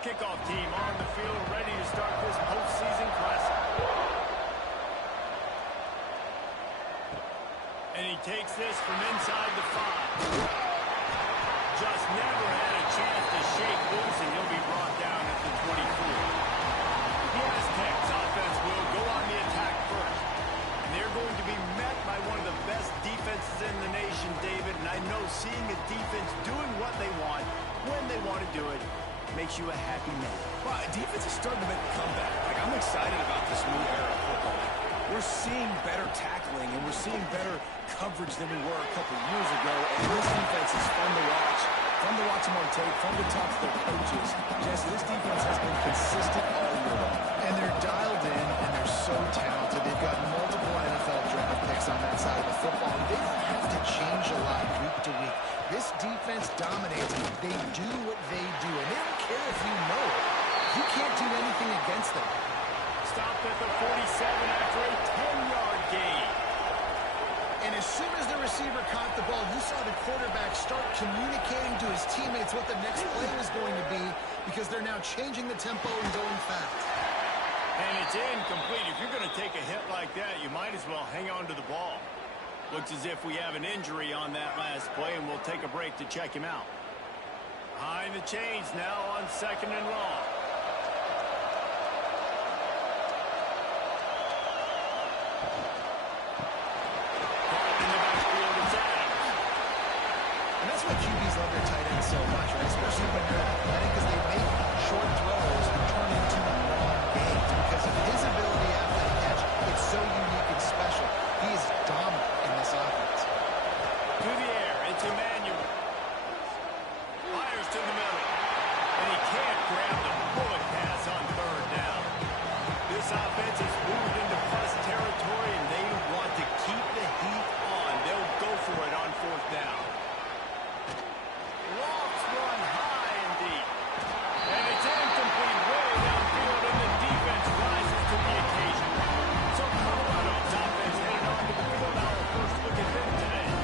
Kickoff team on the field, ready to start this postseason classic. And he takes this from inside the 5. Just never had a chance to shake loose, and he'll be brought down at the 24. The Aztecs offense will go on the attack first. And they're going to be met by one of the best defenses in the nation, David. And I know seeing a defense doing what they want, when they want to do it, makes you a happy man. Well, defense is starting to make a comeback. I'm excited about this new era of football. We're seeing better tackling, and we're seeing better coverage than we were a couple years ago. And this defense is fun to watch. Fun to watch them on tape. Fun to talk to their coaches. Jesse, this defense has been consistent all year long. And they're dialed in, and they're so talented. They've got multiple NFL draft picks on that side of the football. And they don't have to change a lot week to week. This defense dominates. They do what they do, and they don't care if you know it. You can't do anything against them. Stopped at the 47 after a 10-yard gain. And as soon as the receiver caught the ball, you saw the quarterback start communicating to his teammates what the next play was going to be, because they're now changing the tempo and going fast. And it's incomplete. If you're going to take a hit like that, you might as well hang on to the ball. Looks as if we have an injury on that last play, and we'll take a break to check him out. Behind the chains now on 2nd and long. That's why QBs love their tight ends so much, right? Especially when they're athletic, because they make short throws and turn into long gains. Because of his ability after the catch, it's so unique and special. He is dominant in this offense. To the air, it's Emmanuel. Fires to the middle. And he can't grab the bullet pass on 3rd down. This offense has moved into plus territory, and they want to keep the heat on. They'll go for it on 4th down. Lofts one high and deep. And it's incomplete way downfield, and the defense rises to the occasion. So Colorado's offense headed on to the field. Our first look at them today.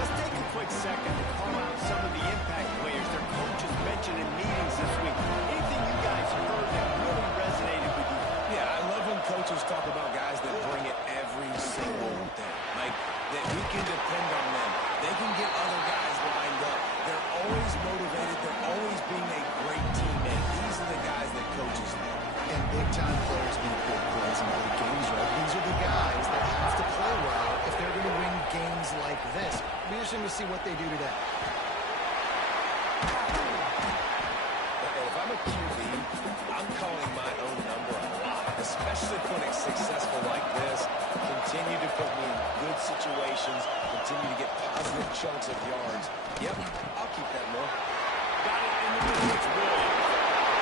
Let's take a quick second to call out some of the impact players their coaches mentioned in meetings this week. Anything you guys heard that really resonated with you? Yeah, I love when coaches talk about guys that bring it every single day. Like, that we can depend on them. They can get other guys lined up. They're always motivated. They're always being a great teammate. These are the guys that coaches love. And big-time players make big plays in big games, right? These are the guys that have to play well if they're going to win games like this. It'll be interesting to see what they do today. And if I'm a QB, I'm calling my own number a lot, especially when it's successful like this. Continue to put me in good situations, continue to get positive chunks of yards. Yep, I'll keep that more. Got it in the middle. It's Williams.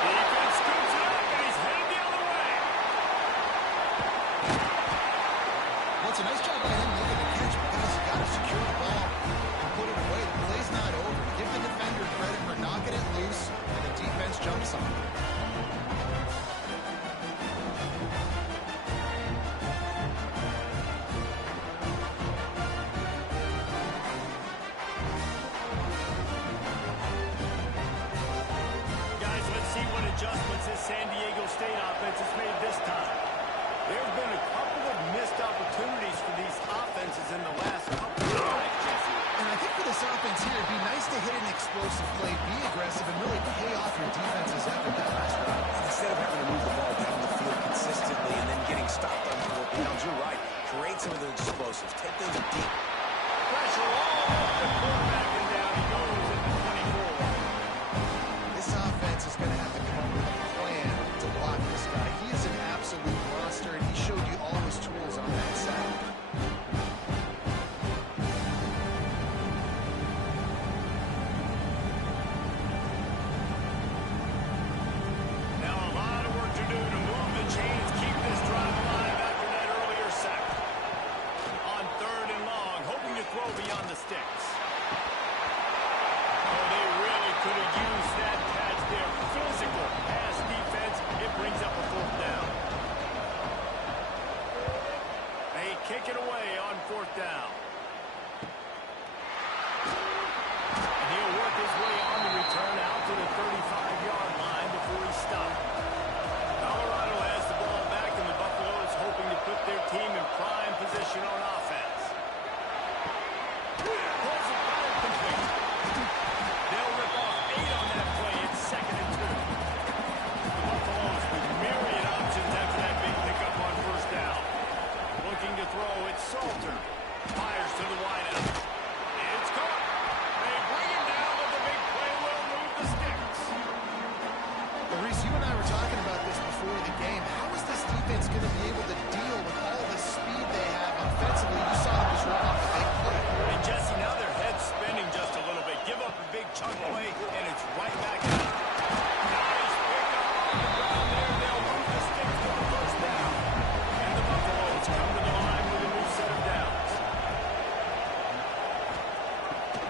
Defense scoops it up, and he's headed the other way. Well, it's a nice job by him making the catch, because you got to secure the ball and put it away. The play's not over. Give the defender credit for knocking it loose, and the defense jumps on it. Adjustments this San Diego State offense has made this time. There have been a couple of missed opportunities for these offenses in the last couple of drives, Jesse. And I think for this offense here, it'd be nice to hit an explosive play, be aggressive, and really pay off your defense's effort that last round. Instead of having to move the ball down the field consistently and then getting stopped on 4 downs, you're right. Create some of those explosives. Take those deep. Pressure all over the quarterback, and down he goes at the 24. This offense is going to have to come up with a plan to block this guy. He is an absolute monster, and he showed you all his tools on that side. Now a lot of work to do to move the chains, keep this drive alive after that earlier sack. On 3rd and long, hoping to throw beyond the sticks.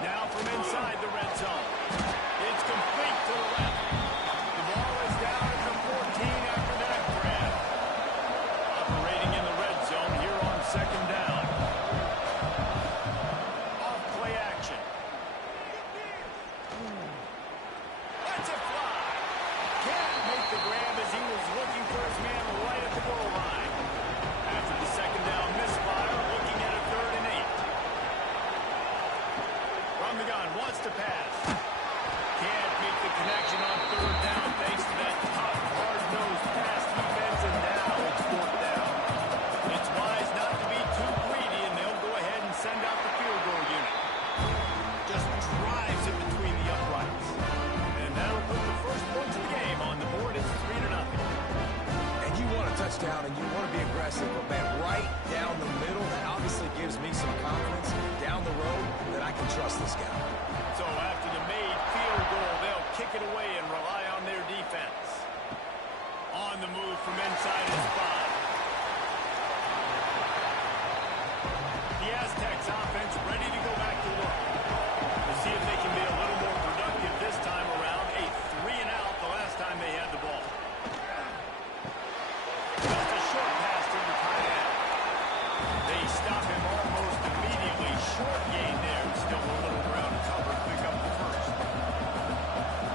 Now from inside the red zone. It's complete to the left. The ball is down at the 14 after that grab. Operating in the red zone here on second down. Off play action. That's a fly. Can't make the grab as he was looking for his man right at the goal line. After the second down misfire, looking at a 3rd and 8. From the gun, wants to pass. Can't make the connection on 3rd down thanks to that tough, hard-nosed pass defense, and now it's 4th down. It's wise not to be too greedy, and they'll go ahead and send out the field goal unit. Just drives it between the uprights. And that'll put the first points of the game on the board. It's 3-0. And you want a touchdown, and you want to be aggressive, but man, right down the middle, that obviously gives me some confidence down the road that I can trust this guy. So after the made field goal, they'll kick it away and rely on their defense. On the move from inside his 5. The Aztecs offense ready to go back to work. We'll see if they can be a little more productive this time around. A 3-and-out the last time they had the ball. Just a short pass to the tight end. They stop him almost immediately. Short gain there. Still a little ground to cover to pick up the first.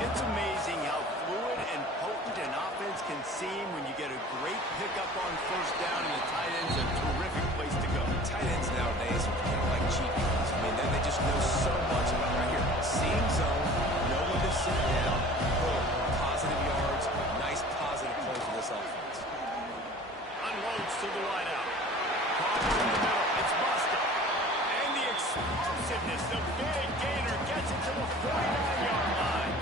It's amazing how fluid and potent an offense can seem when you get a great pickup on 1st down, and the tight end's a terrific place to go. Tight ends nowadays are kind of like cheap guys. I mean, they just know so much about right here. Seam zone, know when to sit down, boom, positive yards, nice positive play for this offense. Unloads to the wideout. Caught in the middle. It's busted. And the explosiveness, the big gainer gets it to the 49-yard line.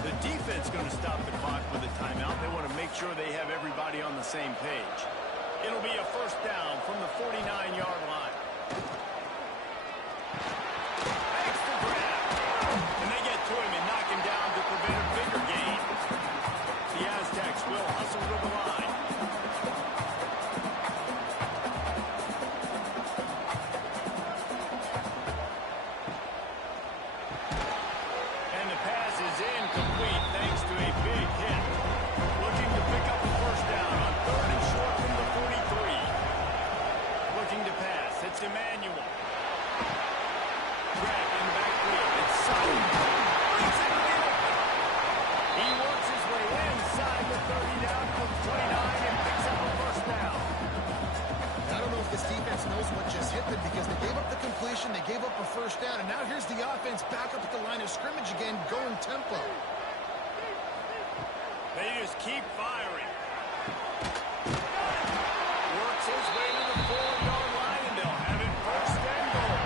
The defense going to stop the clock with a timeout. They want to make sure they have everybody on the same page. It'll be a 1st down from the 49-yard line. Makes the grab. And they get to him and knock him down to prevent a bigger gain. The Aztecs will hustle to the line. And the pass is incomplete thanks to a big hit. Looking to pick up a 1st down on 3rd and short from the 43. Looking to pass. It's Emmanuel. Grab in the backfield. It's Sutton. Brings it to the open. He works his way inside the 30 down to the 29 and picks up a 1st down. I don't know if this defense knows what just hit them because they gave up the completion, they gave up a 1st down, and now here's the offense back up at the line of scrimmage again, going tempo. They just keep firing. Works his way to the 4-yard line, and they'll have it 1st and goal.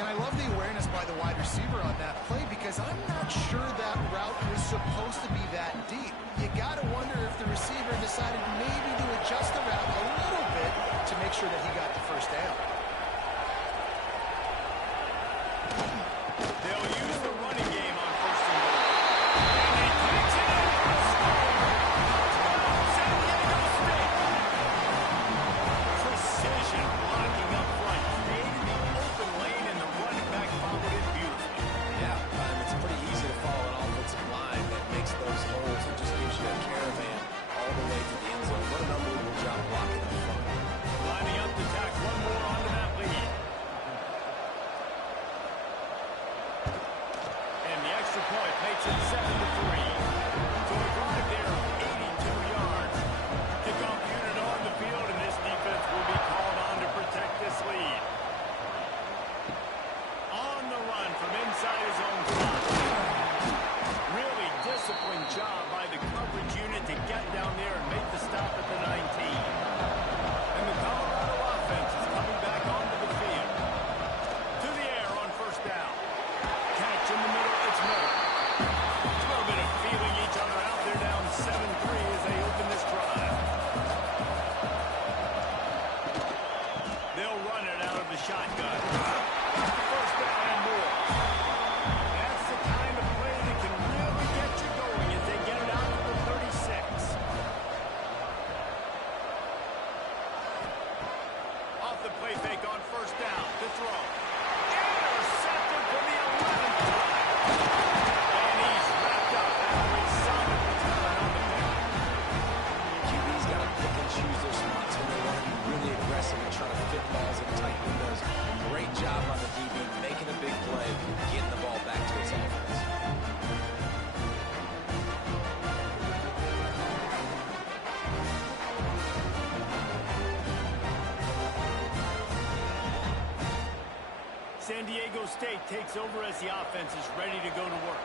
And I love the awareness by the wide receiver on that play because I'm not sure that route was supposed to be that deep. You got to wonder if the receiver decided maybe to adjust the route a little bit to make sure that he got the 1st down. They'll use the running game on 1st and goal. And he takes it in for a score. San Diego State. Precision blocking up front. Created the open lane, and the running back followed it beautifully. Yeah, it's pretty easy to follow an offensive line that makes those holes and just gives you a caravan all the way to the end zone. What an unbelievable job blocking up front. Lining up to tack one more onto that lead. And the extra point makes it 7-3. So a drive there of 82 yards. Kickoff unit on the field, and this defense will be called on to protect this lead. On the run from inside his own 5. Really disciplined job by the coverage unit to get down there and make the stop at the 19. And the Colorado offense is coming back onto the field. To the air on 1st down. Catch in the middle, it's Miller. It's a little bit of San Diego State takes over as the offense is ready to go to work.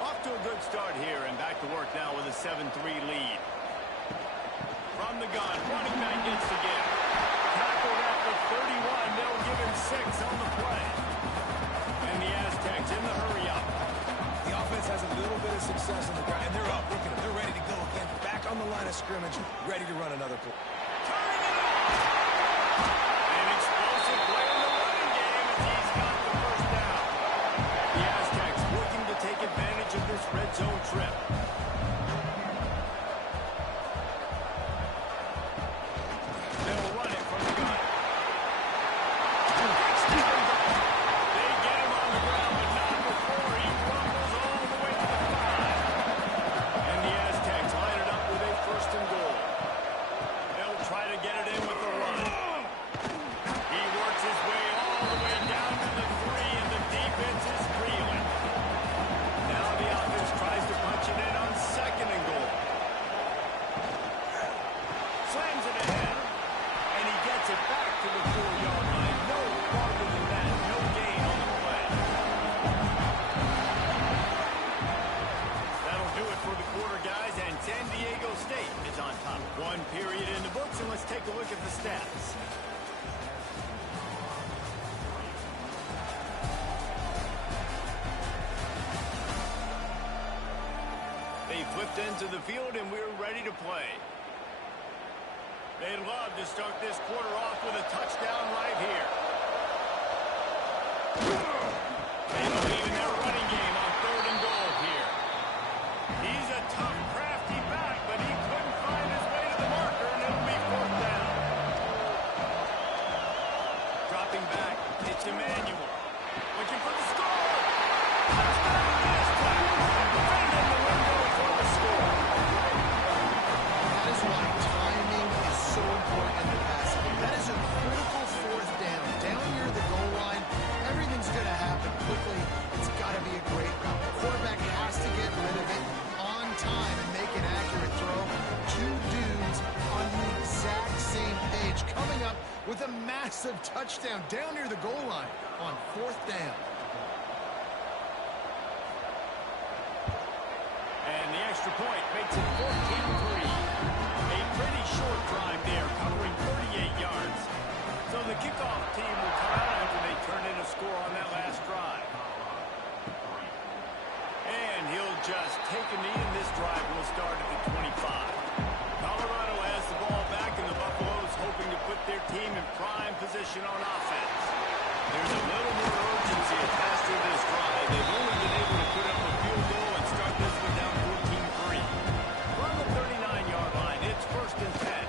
Off to a good start here and back to work now with a 7-3 lead. From the gun, running back gets the give. Tackled at the 31. They'll give him 6 on the play. And the Aztecs in the hurry up. The offense has a little bit of success on the ground, and they're up. Look at them. They're ready to go again. Back on the line of scrimmage, ready to run another play. Turning it off! An explosive play in the running game as he's got the first down. The Aztecs working to take advantage of this red zone trip. They'll run it from the gun. They get him on the ground, but not before he rumbles all the way to the 5. And the Aztecs line it up with a 1st and goal. They'll try to get it in with the run. He works his way all the way down to the 3, and the defense is reeling. Now the offense tries to punch it in on 2nd and goal. Slams it ahead, and he gets it back to the 4-yard line. No farther than that. No gain on the play. That'll do it for the quarter, guys, and San Diego State is on top. 1 period in the books, and let's take a look at the stats. They flipped into the field, and we're ready to play. They'd love to start this quarter off with a touchdown right here. They believe in their running game on 3rd and goal here. He's a tough, crafty back, but he couldn't find his way to the marker, and it'll be 4th down. Dropping back, it's Emmanuel. Looking for the score. Touchdown this time. Defending the window for the score. That is why timing is so important in the passing game. That is a critical 4th down. Down near the goal line, everything's going to happen quickly. It's got to be a great route. The quarterback has to get rid of it on time and make an accurate throw. 2 dudes on the exact same page coming up with a massive touchdown down near the goal line on 4th down. And the extra point makes it 14-3. A pretty short drive there, covering 38 yards. So the kickoff team will come out after they turn in a score on that last drive. And he'll just take a knee, and this drive will start at the 25. Colorado has the ball back, and the Buffaloes hoping to put their team in prime position on offense. There's a little more urgency attached to this drive. They've only been able to put up a field goal and start this one down 14-3. From the 39-yard line, it's 1st and 10.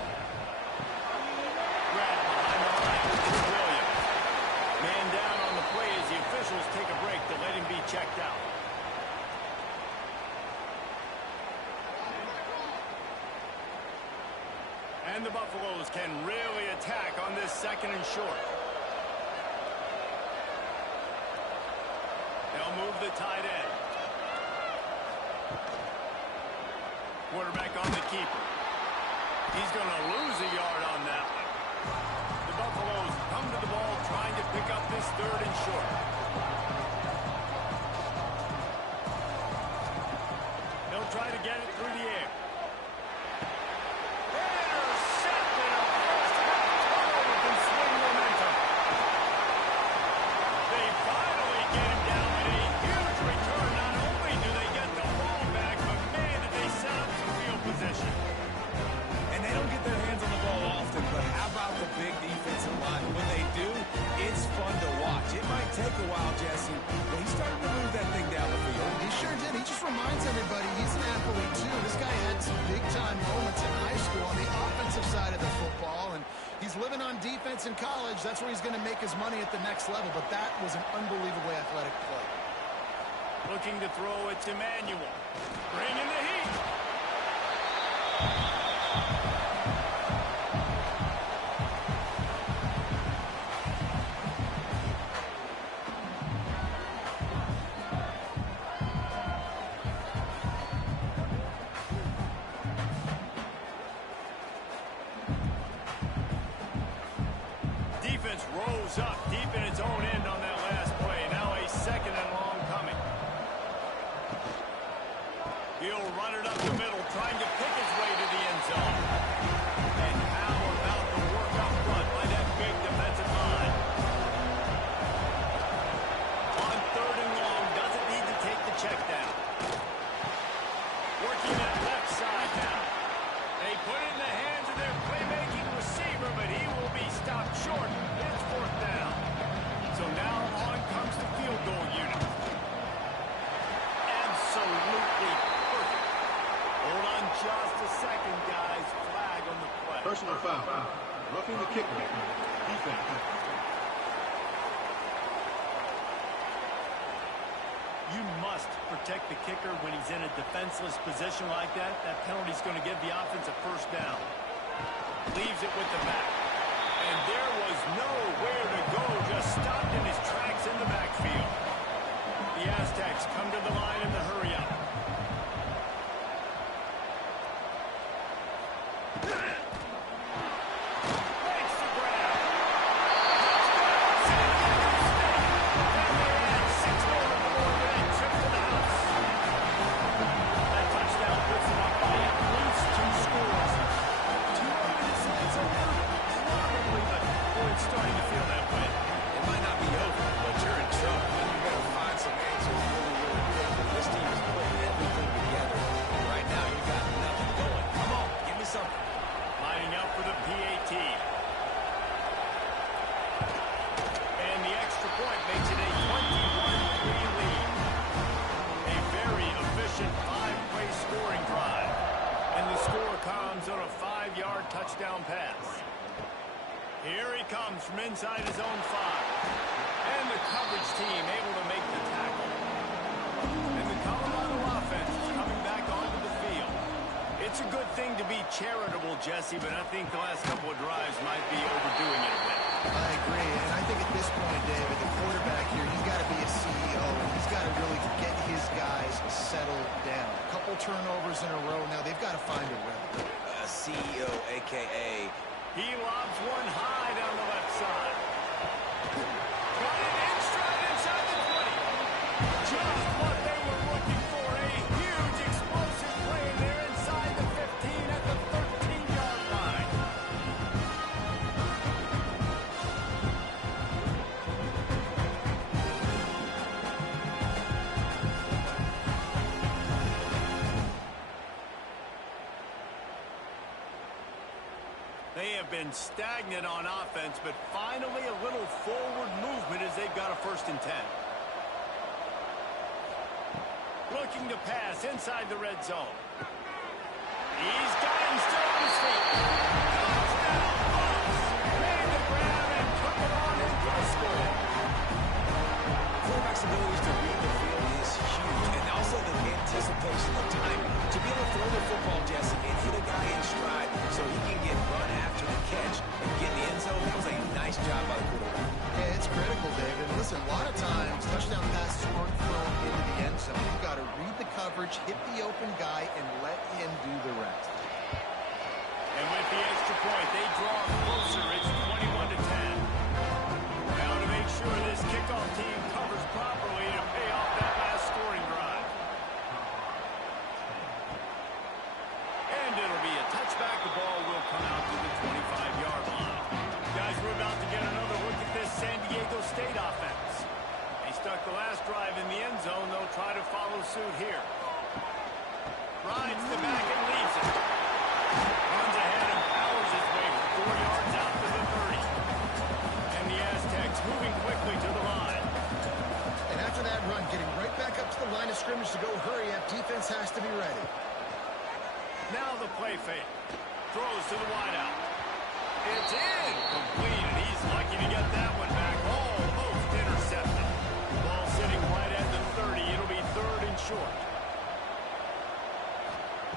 Grab behind the line, it's Williams. Man down on the play as the officials take a break to let him be checked out. And the Buffaloes can really attack on this 2nd and short. They'll move the tight end. Quarterback on the keeper. He's going to lose a yard on that one. The Buffaloes come to the ball trying to pick up this 3rd and short. They'll try to get it through the air. Intercepted. A first-half turnover can swing momentum. They finally get him down with a huge return. Not only do they get the ball back, but man, did they set up some field position. And they don't get their hands on the ball often, but how about the big defensive line? When they do, it's fun to watch. It might take a while, Jesse, but he's starting to move that thing down the field. He sure did. He just reminds everybody he's an athlete, too. This guy had some big-time moments in high school on the offensive side of the football, and he's living on defense in college. That's where he's going to make his money at the next level, but that was an unbelievably athletic play. Looking to throw, it's Emmanuel. Bringing the heat. Defense rose up deep in its own end on that last play. foul. Roughing the kicker. Defense. You must protect the kicker when he's in a defenseless position like that. That penalty's going to give the offense a first down. Leaves it with the back. And there was nowhere to go. Just stopped in his tracks in the backfield. The Aztecs come to the line in the hurry-up. Makes the grab. Starting to feel that way. It might not be over, but you're in trouble. You better find some answers really, really quickly. This team is putting everything together. Right now, you got nothing going. Come on, give me something. Lining up for the PAT. And the extra point makes it a 21-3 lead. A very efficient 5-play scoring drive. And the score comes on a 5-yard touchdown pass. Here he comes from inside his own 5. And the coverage team able to make the tackle. And the Colorado offense is coming back onto the field. It's a good thing to be charitable, Jesse, but I think the last couple of drives might be overdoing it a bit. I agree, and I think at this point, David, the quarterback here, he's got to be a CEO. He's got to really get his guys settled down. A couple turnovers in a row. Now they've got to find a rhythm. CEO, a.k.a. He lobs one high down the left side. Got it in stride inside the 20. Just what they were looking for. A huge explosive play there inside the 15 at the 13-yard line. They have been stagnant on offense, but finally a little forward movement as they've got a 1st and 10. Looking to pass inside the red zone. He's got him still on his feet. Touchdown, Bucks! Made the grab and took it on in for the score. Quarterback's ability to read the field is huge, and also the anticipation of timing. To be able to throw the football, Jesse, and hit a guy in stride so he can get run after the catch and get in the end zone, that was a nice job by the quarterback. Yeah, it's critical, David. Listen, a lot of times, touchdown passes weren't thrown into the end zone. You've got to read the coverage, hit the open guy, and let him do the rest. And with the extra point, they draw closer. It's 21 to 10. Now to make sure this kickoff team covers properly to pay off that last scoring drive. And it'll be a touchback. The ball will come out to the 25-yard line. Guys, we're about to get another look at this San Diego State offense. They stuck the last drive in the end zone. They'll try to follow suit here. Rides the back and leaves it. Runs ahead and powers his way 4 yards out to the 30. And the Aztecs moving quickly to the line. And after that run, getting right back up to the line of scrimmage to go hurry up, defense has to be ready. Now the play fake. Throws to the wideout. It's in. Completed. He's lucky to get that one back. Almost intercepted. Ball sitting right at the 30. It'll be 3rd and short.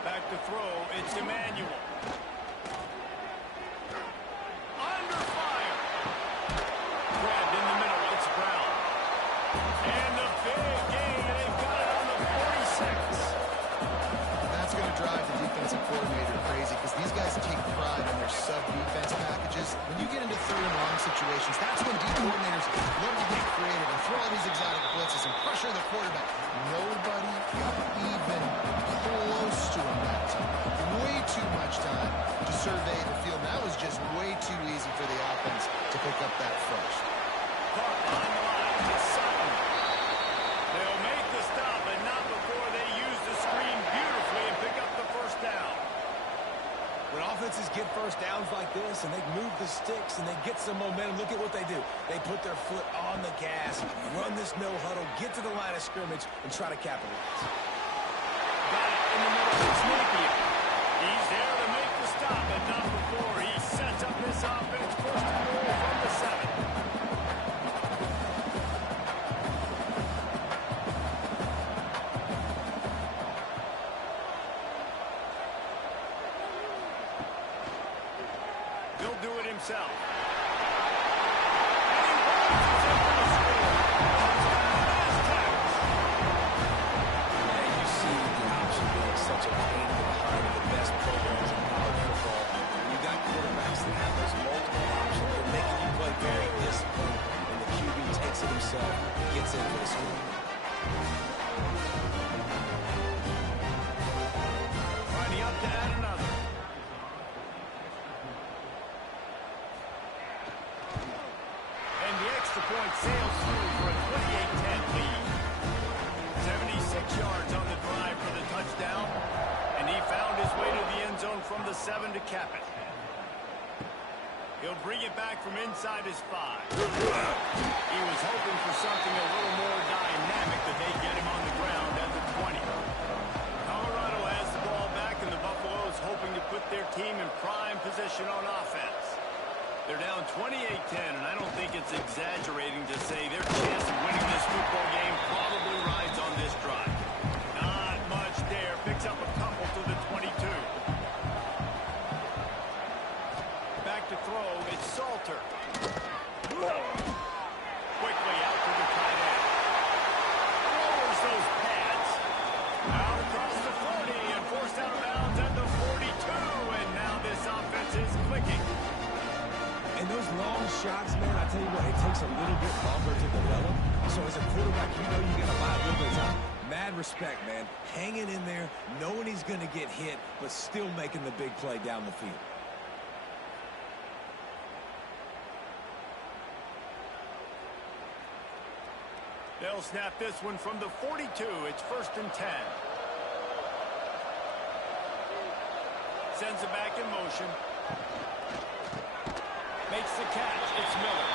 Back to throw. It's Emmanuel. Under fire. Grabbed in the middle. It's Brown. And the big gain. They've got it on the 46. That's going to drive the defensive coordinator crazy because these guys take pride in their sub-defense packages. When you get into 3rd and long situations, that's when D coordinators love to get creative and throw all these exotic blitzes and pressure the quarterback. Nobody got even close to him that time. Way too much time to survey the field. That was just way too easy for the offense to pick up that first. Caught on the line. It's Sutton. They'll make the stop, but not before they use the screen beautifully and pick up the 1st down. When offenses get first downs like this and they move the sticks and they get some momentum, look at what they do. They put their foot on the gas, run this no huddle, get to the line of scrimmage, and try to capitalize. Got it in the middle. It's Napier. He's there to make the stop. stop, but not before he sets up this offense. First and goal from the 7. He'll do it himself. Such a pain in the behind of the best programs in college football. When you got quarterbacks that have those multiple options, they're making you play very disciplined, and the QB takes it himself, gets in for the score. Lining up to add another. And the extra point sails through for a 28-10 lead. 76 yards on the drive for the touchdown, and he found his way to the end zone from the 7 to cap it. He'll bring it back from inside his 5. He was hoping for something a little more dynamic, but they get him on the ground at the 20. Colorado has the ball back, and the Buffaloes hoping to put their team in prime position on offense. They're down 28-10, and I don't think it's exaggerating to say their chance of winning this football game probably rides on this drive. Not much there. Picks up a couple to the 22. Back to throw. It's Salter. Quickly out to the tight end. Lowers those pads. Out across the 40 and forced out of bounds at the 42. And now this offense is clicking. And those long shots, man, I tell you what, it takes a little bit longer to develop. So as a quarterback, you know you're going to buy a little bit of time. Mad respect, man. Hanging in there, knowing he's going to get hit, but still making the big play down the field. They'll snap this one from the 42. It's 1st and 10. Sends it back in motion. Makes the catch. It's Miller.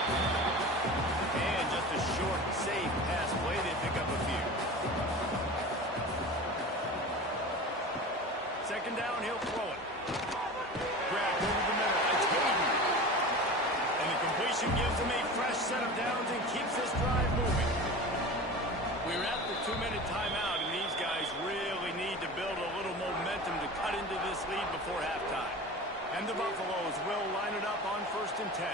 And just a short, safe pass play. They pick up a few. 2nd down, he'll throw it. Grabbed over the middle. It's Hayden. And the completion gives him a fresh set of downs and keeps this drive moving. We're at the 2-minute timeout, and these guys really need to build a little momentum to cut into this lead before halftime. And the Buffaloes will line it up on 1st and 10.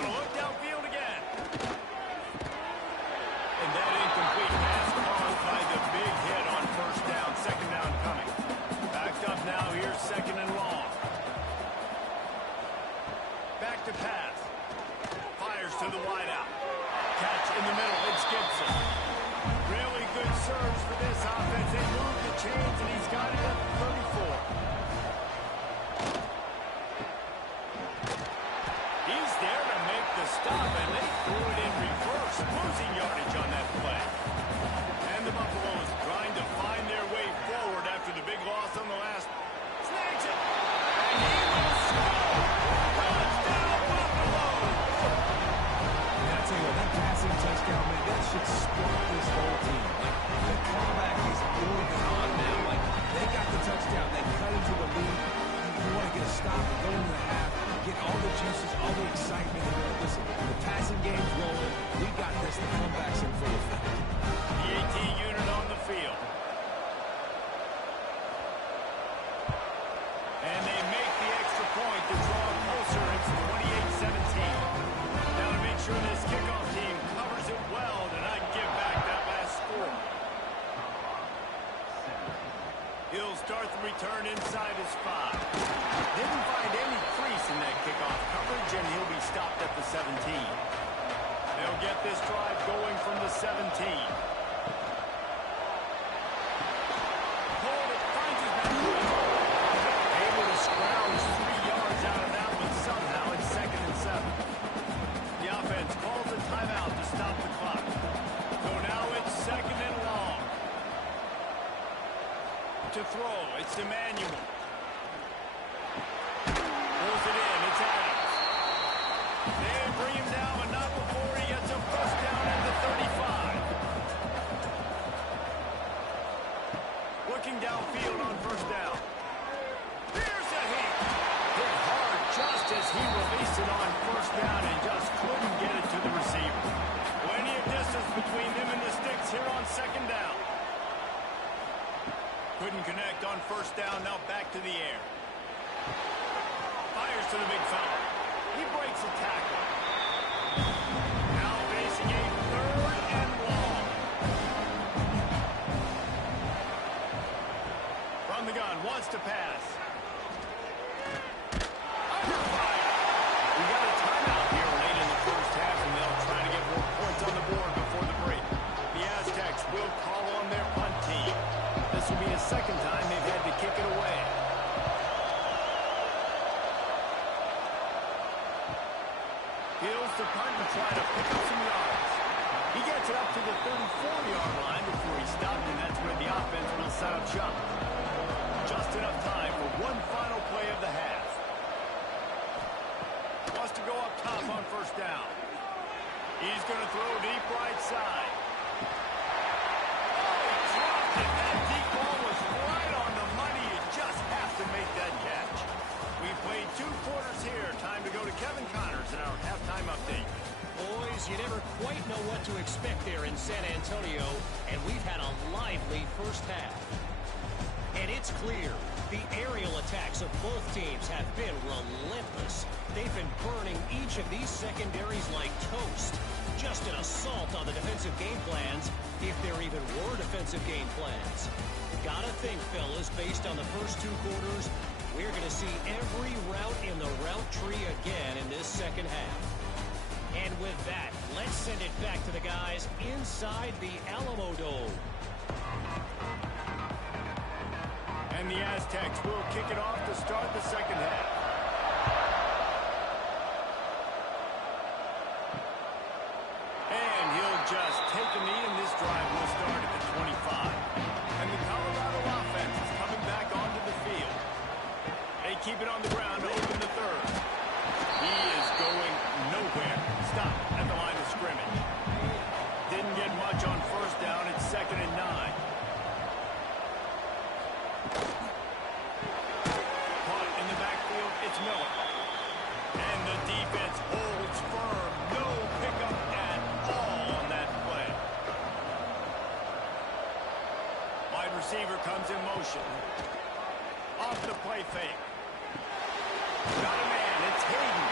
Gonna look downfield again. And that incomplete pass caused by the big hit on 1st down. 2nd down coming. Backed up now here, 2nd and long. Back to pass. Fires to the wideout. Catch in the middle. It's Gibson. Really good surge for this offense. They move the chains, and he's got it at the 34. He's there to make the stop, and they threw it in reverse, losing yardage on that play. And the Buffaloes trying to find their way forward after the big loss on the last. Snags it, and he will score. Touchdown, Buffaloes! And I tell you what, that passing touchdown, man, that should spark this whole team. Like, the comeback is moving on now. Like, they got the touchdown. They cut into the lead. You want to get a stop and go into the half, get all the juices, all the excitement. And listen, the passing game's rolling. We got this. The comeback's in full effect. The AT unit on the field. And they make the extra point to draw closer. It's 28-17. Now to make sure this kickoff team covers it well to not give back that last score. He'll start the return inside his 5. Didn't find any crease in that kickoff coverage, and he'll be stopped at the 17. They'll get this drive going from the 17. Hold it, finds his back. Able to scrounge 3 yards out of that one somehow. It's 2nd and 7. The offense calls a timeout to stop the clock. So now it's 2nd and long. To throw, it's Emmanuel. Pulls it in, it's Adams. They bring him down, but not before he gets a 1st down at the 35. Looking downfield on 1st down. distance between them and the sticks here on second down. Couldn't connect on first down. Now back to the air. Fires to the big fella. He breaks a tackle. Now facing a third and long. From the gun, wants to pass. Under fire. We got a timeout here late in the first half, and they'll try to get more points on the board before the break. The Aztecs will call on their punt team. This will be the second time they've had to kick it away. Fields to punt and try to pick up some yards. He gets it up to the 34-yard line before he stopped, and that's where the offense will set up shop. Just enough time for one final play of the half. Wants to go up top on first down. He's going to throw deep right side. Oh, he dropped it. That deep ball was right on the money. You just have to make that catch. We played 2 quarters here. Time to go to Kevin Connors in our halftime update. Boys, you never quite know what to expect there in San Antonio, and we've had a lively first half. And it's clear, the aerial attacks of both teams have been relentless. They've been burning each of these secondaries like toast. Just an assault on the defensive game plans, if there even were defensive game plans. Gotta think, fellas, based on the first 2 quarters, we're going to see every route in the route tree again in this second half. And with that, let's send it back to the guys inside the Alamo Dome. And the Aztecs will kick it off to start the second half. And he'll just take a knee, and this drive will start at the 25. And the Colorado offense is coming back onto the field. They keep it on the ground to open the third. He is going nowhere. Stop at the line of scrimmage. Didn't get much on first down. It's 2nd and 9. Caught in the backfield. It's Miller. And the defense holds firm. No pickup at all on that play. Wide receiver comes in motion. Off the play fake. Got a man. It's Hayden.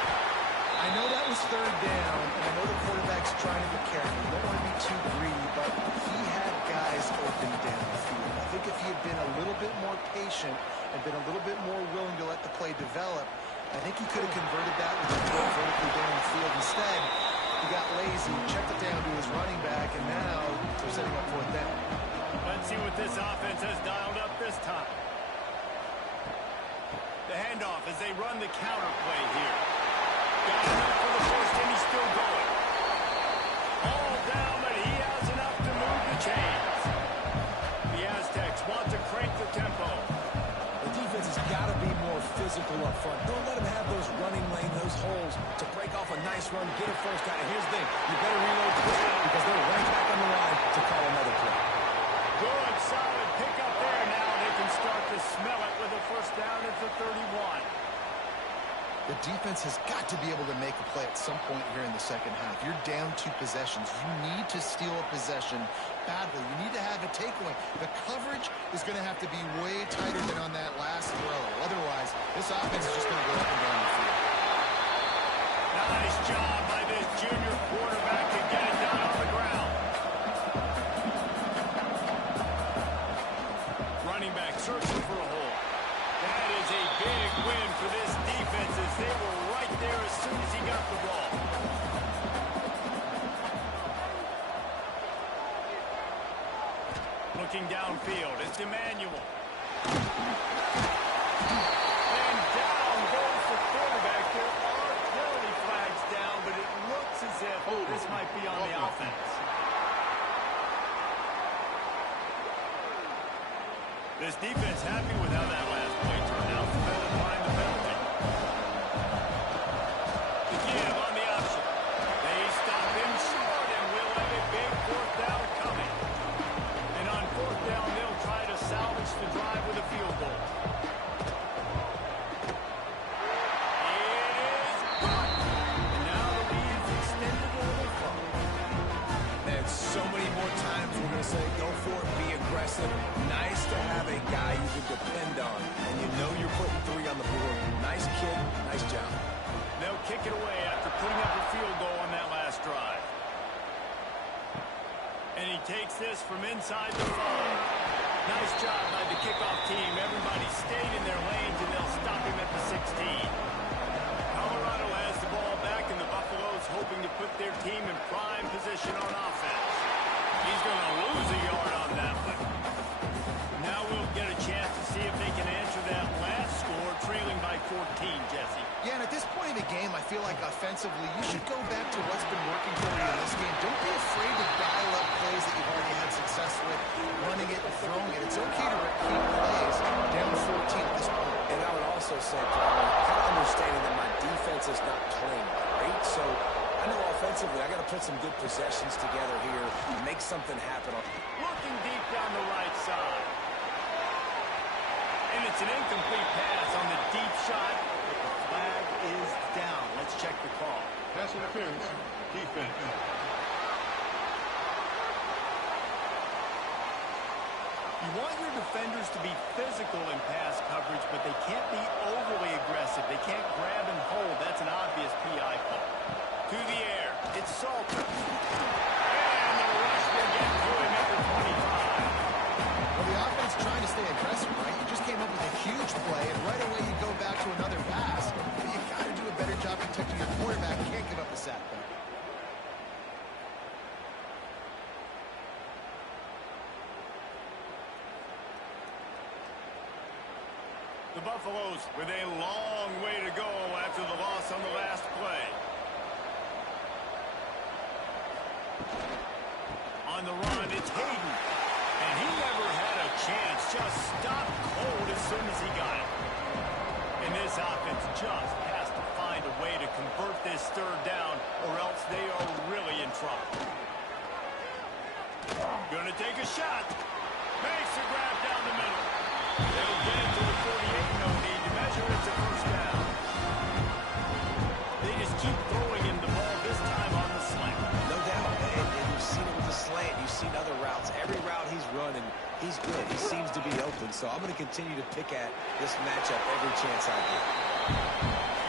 I know that was 3rd down, and I know the quarterback's trying to be careful. You don't want to be too greedy, but he had guys open down the field. I think if he had been a little bit more patient and been a little bit more willing to let the play develop, I think he could have converted that with a throw vertically down the field. Instead, he got lazy, checked it down to his running back, and now they're setting up 4th down. Let's see what this offense has dialed up this time. The handoff as they run the counter play here. Got enough for the first, and he's still going. All down, but he has enough to move the chains. The Aztecs want to crank the tempo. The defense has got to be more physical up front. Don't let them have those running lane, those holes to break off a nice run, get a first down. And here's the thing, you better reload quickly because they're right back on the line to call another play. Good, solid pickup there. Now they can start to smell it with a first down at the 31. The defense has got to be able to make a play at some point here in the second half. You're down 2 possessions. You need to steal a possession badly. You need to have a takeaway. The coverage is going to have to be way tighter than on that last throw. Otherwise, this offense is just going to go up and down the field. Nice job by this junior quarterback to get it down on the ground. Running back searching for a hole. That is a big win for this defense as they were right there as soon as he got the ball. Looking downfield, it's Emmanuel. And down goes the quarterback. There are penalty flags down, but it looks as if this might be on the offense. This defense happy with how that last play turned out. They'll find the penalty. The give on the option. They stop him short, and we'll have a big 4th down coming. And on 4th down, they'll try to salvage the drive with a field goal. It is good. And now the lead is extended a little further. so many more times we're going to say, go for it, be aggressive. Nice to have a guy you can depend on, and you know you're putting 3 on the board. Nice kid, nice job. They'll kick it away after putting up a field goal on that last drive. And he takes this from inside the 5. Nice job by the kickoff team. Everybody stayed in their lanes, and they'll stop him at the 16. Colorado has the ball back, and the Buffaloes hoping to put their team in prime position on offense. He's going to lose a yard on that one. Now we'll get a chance to see if they can answer that last score, trailing by 14, Jesse. Yeah, and at this point in the game, I feel like offensively, you should go back to what's been working for you in this game. Don't be afraid to dial up plays that you've already had success with, running it and throwing it. It's okay to repeat plays down 14 at this point. And I would also say, probably, kind of understanding that my defense is not playing great, so I know offensively I got to put some good possessions together here, make something happen. Looking deep down the right side. And it's an incomplete pass on the deep shot. But the flag is down. Let's check the call. Pass interference. Defense. You want your defenders to be physical in pass coverage, but they can't be overly aggressive. They can't grab and hold. That's an obvious PI call. To the air. It's Salter. And the rush will get to him at the 25. Well, the offense trying to stay aggressive, right? You just came up with a huge play, and right away you go back to another pass. But you got to do a better job protecting your quarterback. You can't give up the sack there. The Buffaloes with a long way to go after the loss on the last play. On the run, it's Hayden. And he never had a chance. Just stopped cold as soon as he got it. And this offense just has to find a way to convert this 3rd down, or else they are really in trouble. Gonna take a shot. Makes a grab down the middle. They'll get it to the 48. No need to measure. It's a 1st down. They just keep throwing him the ball, this time on the slant. No doubt, and you've seen it with the slant. You've seen other routes. Every route he's running, he's good. He seems to be open, so I'm going to continue to pick at this matchup every chance I get.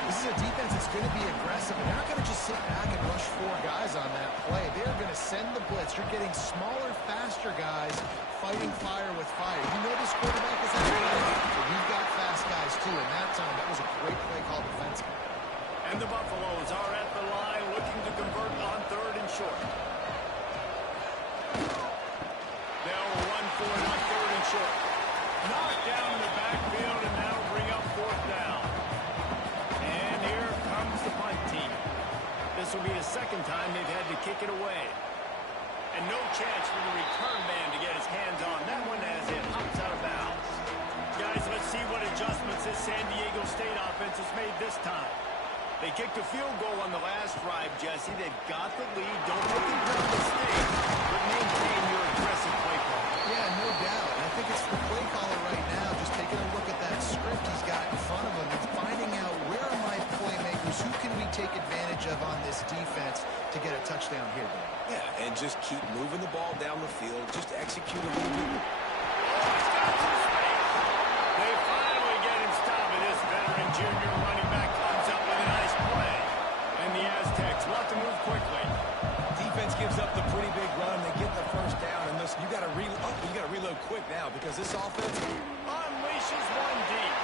This is a defense that's going to be aggressive, and they're not going to just sit back and rush 4 guys on that play. They're going to send the blitz. You're getting smaller, faster guys fighting fire with fire. You know this quarterback is athletic, but you've got fast guys too. And that time, that was a great play call defensively. And the Buffaloes are at the line looking to convert on 3rd and short. They'll run for it on 3rd and short. Knocked down in the backfield, and that'll bring up 4th down. And here comes the punt team. This will be the 2nd time they've had to kick it away. And no chance for the return man to get his hands on that one as it hops out of bounds. Guys, let's see what adjustments this San Diego State offense has made this time. They kicked a field goal on the last drive, Jesse. They've got the lead. Don't make a big mistake, but maintain your aggressive play call. Yeah, no doubt. And I think it's the play caller right now, just taking a look at that script he's got in front of him and finding out where are my playmakers, who can we take advantage of on this defense to get a touchdown here, Dan? Yeah, and just keep moving the ball down the field. Just execute a little bit. They finally get him stopped. This veteran junior running back comes up with a nice play. And the Aztecs want to move quickly. Defense gives up the pretty big run. They get the 1st down, and this, you got to reload quick now because this offense Unleashes one deep.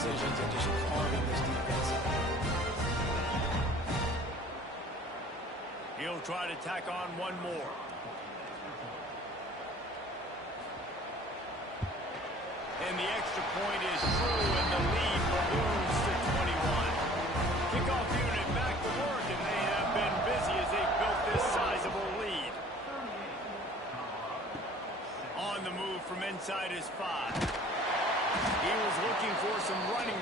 decisions and just carving this defense. He'll try to tack on one more. And the extra point is through, and the lead balloons to 21. Kickoff unit back to work, and they have been busy as they built this sizable lead. On the move from inside his 5. He was looking for some running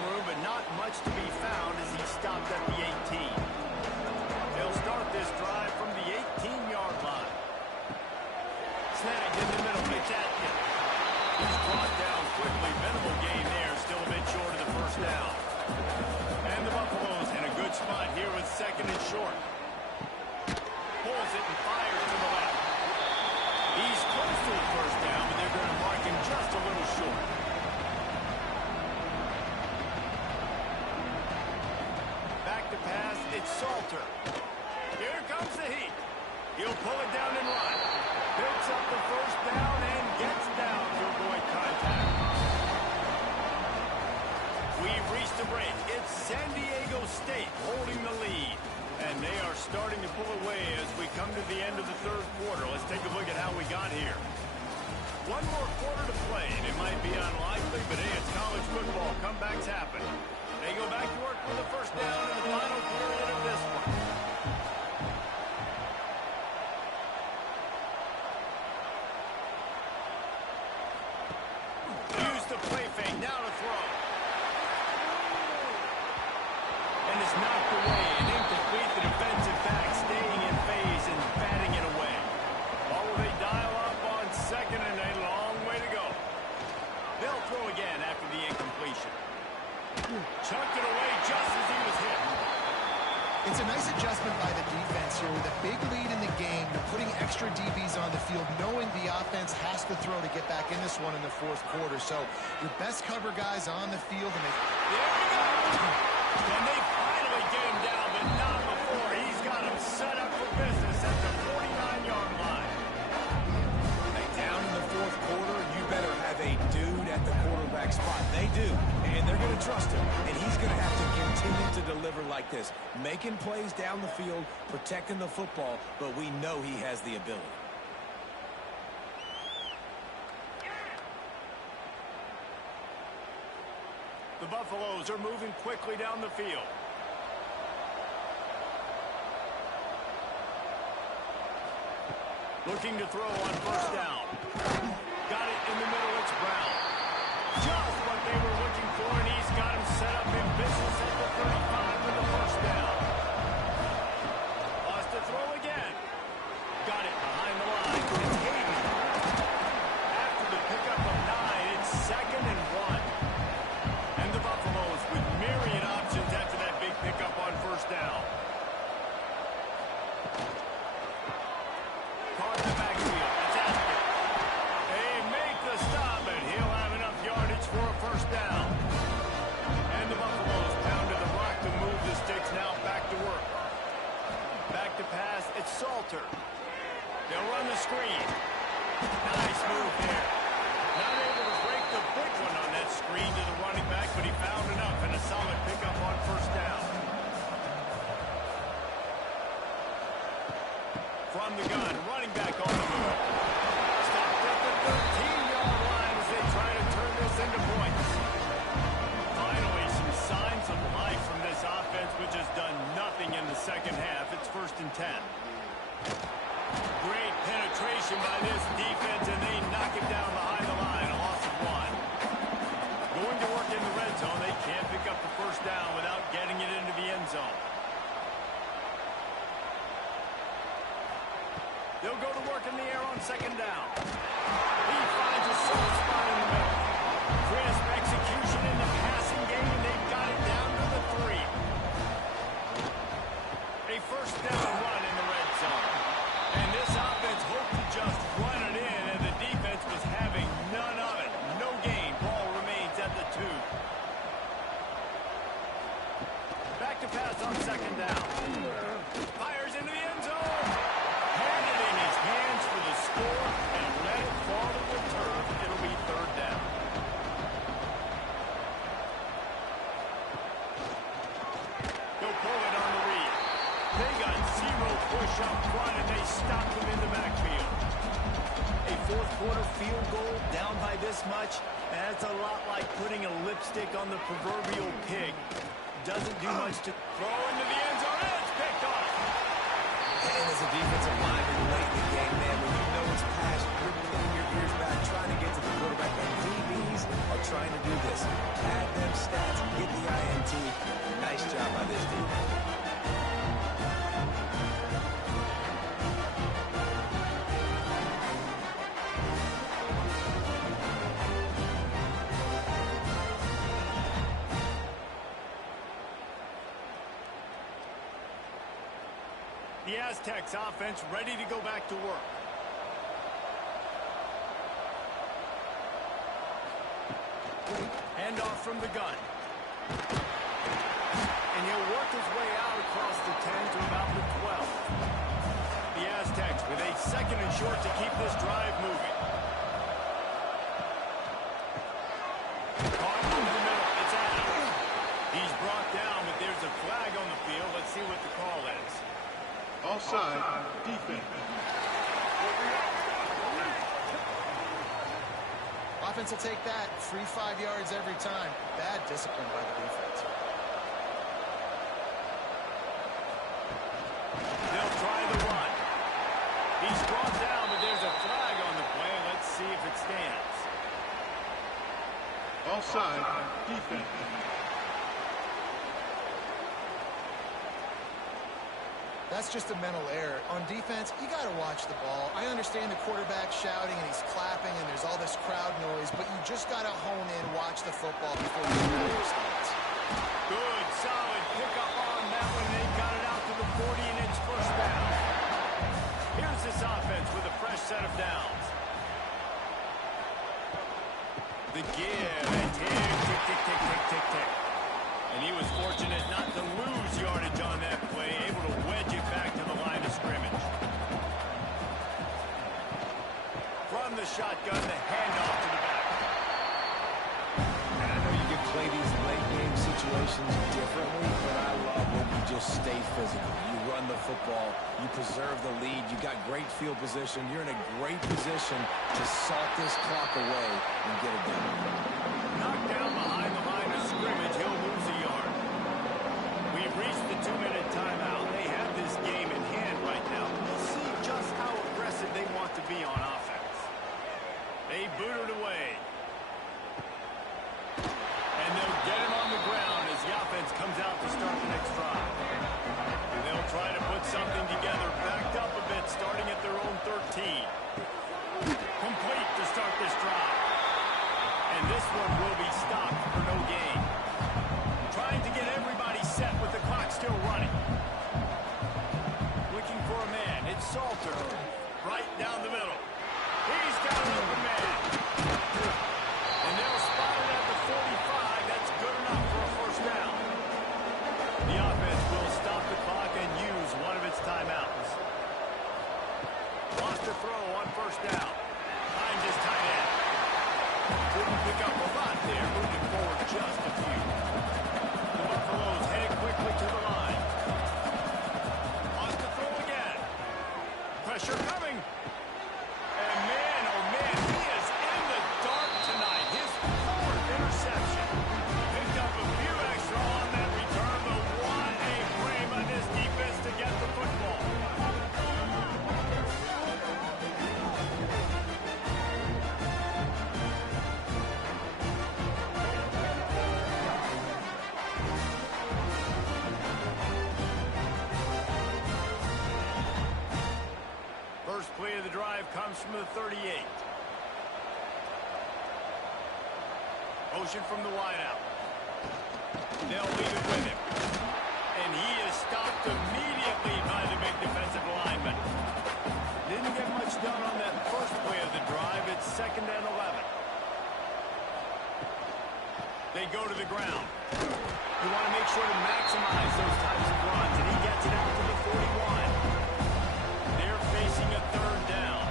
second and short. Pulls it and fires to the left. He's close to the first down, but they're going to mark him just a little short. Back to pass, it's Salter. Here comes the heat. He'll pull it down and run. Picks up the first down and gets down to avoid contact. We've reached a break. It's San Diego State holding the lead. And they are starting to pull away as we come to the end of the third quarter. Let's take a look at how we got here. One more quarter to play, and it might be unlikely, but hey, it's college football. Comebacks happen. They go back to work for the first down in the final period of this one. Use the play fake. Now to throw. And it's knocked away and incomplete. The defensive back staying in phase and batting it away. Or will they dial up on second and a long way to go? They'll throw again after the incompletion. Chucked it away just as he was hit. It's a nice adjustment by the defense here with a big lead in the game. They're putting extra DBs on the field, knowing the offense has to throw to get back in this one in the fourth quarter. So your best cover guys on the field. And there we go! And they finally get him down, but not before. He's got him set up for business at the 49-yard line. Down in the fourth quarter, you better have a dude at the quarterback spot. They do, and they're going to trust him. And he's going to have to continue to deliver like this, making plays down the field, protecting the football, but we know he has the ability. The Buffaloes are moving quickly down the field. Looking to throw on first down. Got it in the middle, it's Brown. Just what they were looking for, and he's got him set up in business at the 35 with the first down. Lost to throw again. Got it behind the line. It's Hayden. After the pickup of 9, it's second and 1. And the Buffaloes with myriad options after that big pickup on first down. Caught in the backfield. It's Asper. They make the stop, and he'll have enough yardage for a first down. And the Buffaloes pounded the rock to move the sticks. Now back to work. Back to pass. It's Salter. They'll run the screen. Nice move there. Not able to break the big one on that screen to the running back, but he found enough and a solid pickup on first down. From the gun, running back on the move. Stopped at the 13-yard line as they try to turn this into points. Finally, some signs of life from this offense, which has done nothing in the second half. It's 1st and 10. Great penetration by this defense, and they knock it down behind the line. A loss of 1. Going to work in the red zone. They can't pick up the first down without getting it into the end zone. They'll go to work in the air on second down. He finds a soft spot in the middle. Crisp execution in the passing game, and they've got it down to the 3. A first down run in the red zone. And this offense hoped to just run it in, and the defense was having none of it. No gain. Ball remains at the 2. Back to pass on second down. Fires into the end zone. Had it in his hands for the score and let it fall to the turf. It'll be third down. He'll pull it on the read. They got 0 push up front, and they stopped him in the backfield. A fourth quarter field goal down by this much, and that's a lot like putting a lipstick on the proverbial pig. Doesn't do much to throw into the end zone. It's picked off. And as a defensive lineman late in the game, man, when you know it's past, you're pulling your ears back, trying to get to the quarterback, and DBs are trying to do this. Pad them stats, get the INT. Nice job by this defense. The Aztecs offense ready to go back to work. Handoff from the gun. And he'll work his way out across the 10 to about the 12. The Aztecs with a second and short to keep this drive moving. Caught in the middle. It's Adams. He's brought down, but there's a flag on the field. Let's see what the call is. Offside, defense. Offense will take that. Free 5 yards every time. Bad discipline by the defense. They'll try the run. He's brought down, but there's a flag on the play. Let's see if it stands. Offside, defense. That's just a mental error. On defense, you got to watch the ball. I understand the quarterback shouting and he's clapping and there's all this crowd noise, but you just got to hone in, watch the football before you make your stance. Good, solid pickup on that one. They got it out to the 40, and it's first down. Here's this offense with a fresh set of downs. The give, and tick, tick, tick, tick, tick, tick, tick. And he was fortunate not to lose yardage on that play, able to wedge it back to the line of scrimmage. From the shotgun, the handoff to the back. And I know you can play these late-game situations differently, but I love when you just stay physical. You run the football, you preserve the lead, you got great field position, you're in a great position to salt this clock away and get it done. Knocked down behind the line of scrimmage, he'll lose a yard. We've reached the 2-minute timeout. They have this game in hand right now. We'll see just how aggressive they want to be on offense. They boot it away. And they'll get him on the ground as the offense comes out to start the next drive. And they'll try to put something together, backed up a bit, starting at their own 13. Complete to start this drive. And this one will be stopped for no gain. Trying to get everybody set with the clock still running. Looking for a man. It's Salter. Right down the middle. He's got an open man. And they'll spot it at the 45. That's good enough for a first down. The offense will stop the clock and use one of its timeouts. Lost a throw on first down. Behind his tight end. Couldn't pick up a lot there, moving forward just a few. The Buffaloes headed quickly to the line. Wants to throw again. Pressure coming. And man, oh man, he is in the dark tonight. His fourth interception. Picked up a few extra on that return, but what a play by this defense to get the football. First play of the drive comes from the 38. Motion from the wideout. They'll leave it with him. And he is stopped immediately by the big defensive lineman. Didn't get much done on that first play of the drive. It's 2nd and 11. They go to the ground. You want to make sure to maximize those types of runs, and he gets it out to the 41. They're facing a 3rd down.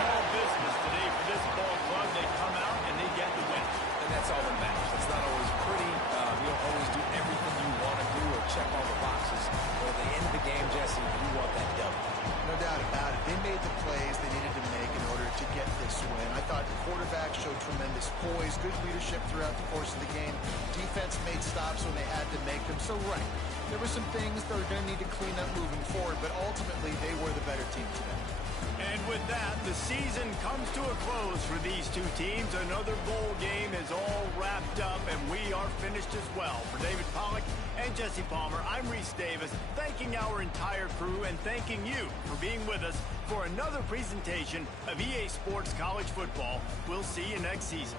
All business today for this ball club. They come out and they get the win. And that's all that matters. It's not always pretty. You don't always do everything you want to do or check all the boxes. But at the end of the game, Jesse, you want that W. No doubt about it. They made the plays they needed to make in order to get this win. I thought the quarterback showed tremendous poise, good leadership throughout the course of the game. Defense made stops when they had to make them. So, right, there were some things they're going to need to clean up moving forward, but ultimately they were the better team today. And with that, the season comes to a close for these two teams. Another bowl game is all wrapped up, and we are finished as well. For David Pollack and Jesse Palmer, I'm Reese Davis, thanking our entire crew and thanking you for being with us for another presentation of EA Sports College Football. We'll see you next season.